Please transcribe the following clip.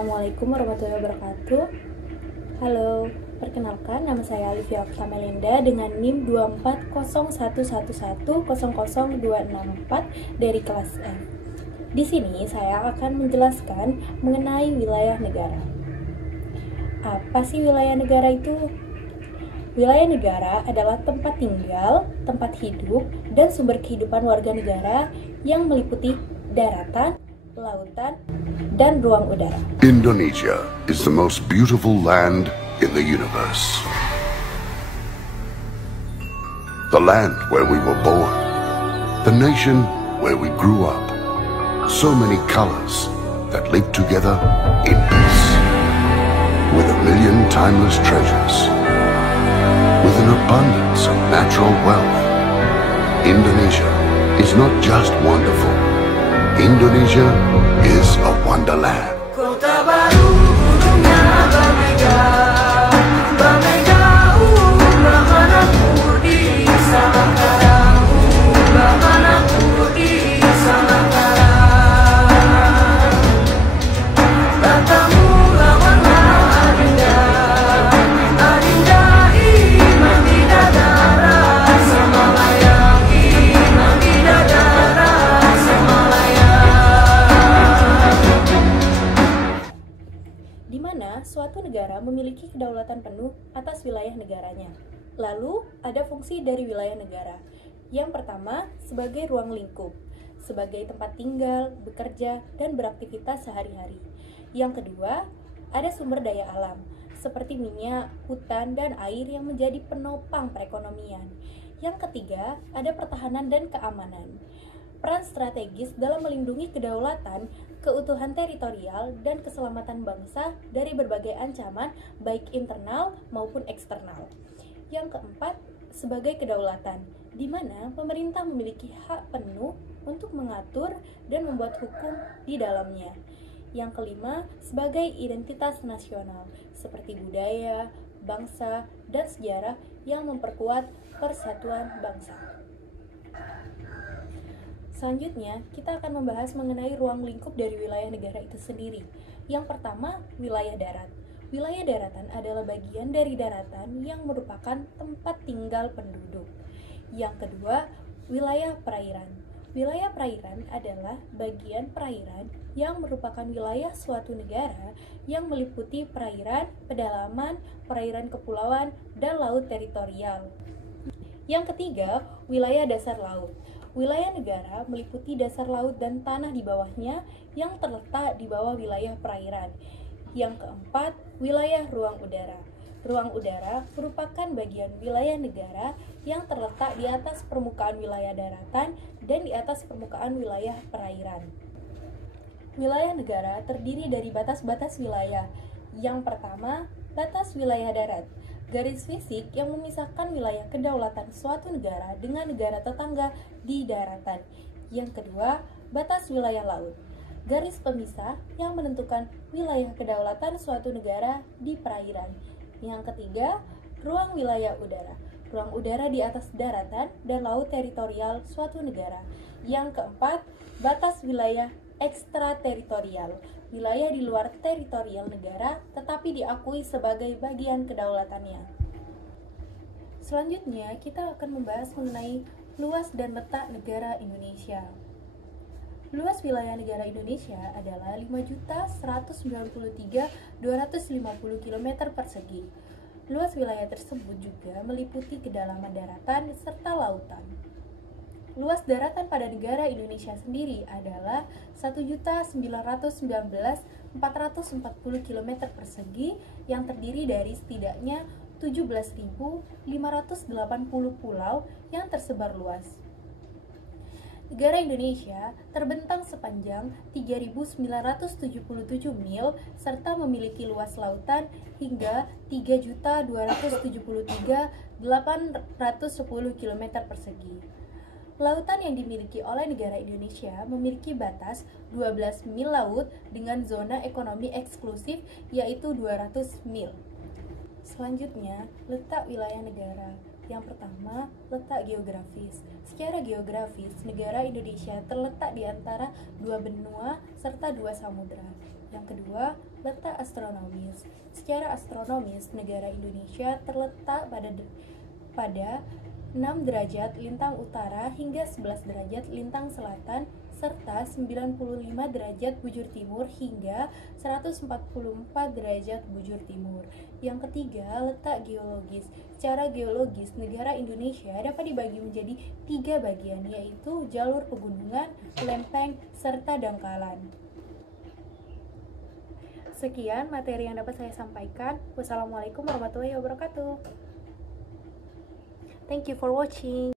Assalamualaikum warahmatullahi wabarakatuh. Halo, perkenalkan nama saya Alivia Oktamelinda dengan NIM 24111000264 dari kelas F. Di sini saya akan menjelaskan mengenai wilayah negara. Apa sih wilayah negara itu? Wilayah negara adalah tempat tinggal, tempat hidup, dan sumber kehidupan warga negara yang meliputi daratan, lautan, dan ruang udara. Indonesia is the most beautiful land in the universe. The land where we were born. The nation where we grew up. So many colors that live together in peace. With a million timeless treasures. With an abundance of natural wealth. Indonesia is not just wonderful. Indonesia is a wonderland. Kota baru gunungnya Bamega, bahkan aku di sana sekarang, bahkan aku di sana sekarang. Katamu lawanlah Adinda iman tidak ada rasa malayang, iman tidak ada rasa malayang. Di mana suatu negara memiliki kedaulatan penuh atas wilayah negaranya. Lalu, ada fungsi dari wilayah negara. Yang pertama, sebagai ruang lingkup, sebagai tempat tinggal, bekerja, dan beraktivitas sehari-hari. Yang kedua, ada sumber daya alam, seperti minyak, hutan, dan air yang menjadi penopang perekonomian. Yang ketiga, ada pertahanan dan keamanan. Peran strategis dalam melindungi kedaulatan, keutuhan teritorial, dan keselamatan bangsa dari berbagai ancaman, baik internal maupun eksternal. Yang keempat, sebagai kedaulatan, di mana pemerintah memiliki hak penuh untuk mengatur dan membuat hukum di dalamnya. Yang kelima, sebagai identitas nasional, seperti budaya, bangsa, dan sejarah yang memperkuat persatuan bangsa. Selanjutnya, kita akan membahas mengenai ruang lingkup dari wilayah negara itu sendiri. Yang pertama, wilayah darat. Wilayah daratan adalah bagian dari daratan yang merupakan tempat tinggal penduduk. Yang kedua, wilayah perairan. Wilayah perairan adalah bagian perairan yang merupakan wilayah suatu negara yang meliputi perairan, pedalaman, perairan kepulauan, dan laut teritorial. Yang ketiga, wilayah dasar laut. Wilayah negara meliputi dasar laut dan tanah di bawahnya yang terletak di bawah wilayah perairan. Yang keempat, wilayah ruang udara. Ruang udara merupakan bagian wilayah negara yang terletak di atas permukaan wilayah daratan dan di atas permukaan wilayah perairan. Wilayah negara terdiri dari batas-batas wilayah. Yang pertama, batas wilayah darat. Garis fisik yang memisahkan wilayah kedaulatan suatu negara dengan negara tetangga di daratan. Yang kedua, batas wilayah laut. Garis pemisah yang menentukan wilayah kedaulatan suatu negara di perairan. Yang ketiga, ruang wilayah udara. Ruang udara di atas daratan dan laut teritorial suatu negara. Yang keempat, batas wilayah ekstrateritorial. Wilayah di luar teritorial negara tetapi diakui sebagai bagian kedaulatannya. Selanjutnya, kita akan membahas mengenai luas dan letak negara Indonesia. Luas wilayah negara Indonesia adalah 5.193.250 km persegi. Luas wilayah tersebut juga meliputi kedalaman daratan serta lautan. Luas daratan pada negara Indonesia sendiri adalah 1.919.440 km persegi yang terdiri dari setidaknya 17.580 pulau yang tersebar luas. Negara Indonesia terbentang sepanjang 3.977 mil serta memiliki luas lautan hingga 3.273.810 km persegi. Lautan yang dimiliki oleh negara Indonesia memiliki batas 12 mil laut dengan zona ekonomi eksklusif yaitu 200 mil. Selanjutnya, letak wilayah negara. Yang pertama, letak geografis. Secara geografis, negara Indonesia terletak di antara dua benua serta dua samudra. Yang kedua, Letak astronomis. Secara astronomis, negara Indonesia terletak pada 6 derajat lintang utara hingga 11 derajat lintang selatan serta 95 derajat bujur timur hingga 144 derajat bujur timur. Yang ketiga, letak geologis. Secara geologis, negara Indonesia dapat dibagi menjadi 3 bagian, yaitu jalur pegunungan, lempeng, serta dangkalan. Sekian materi yang dapat saya sampaikan. Wassalamualaikum warahmatullahi wabarakatuh. Thank you for watching.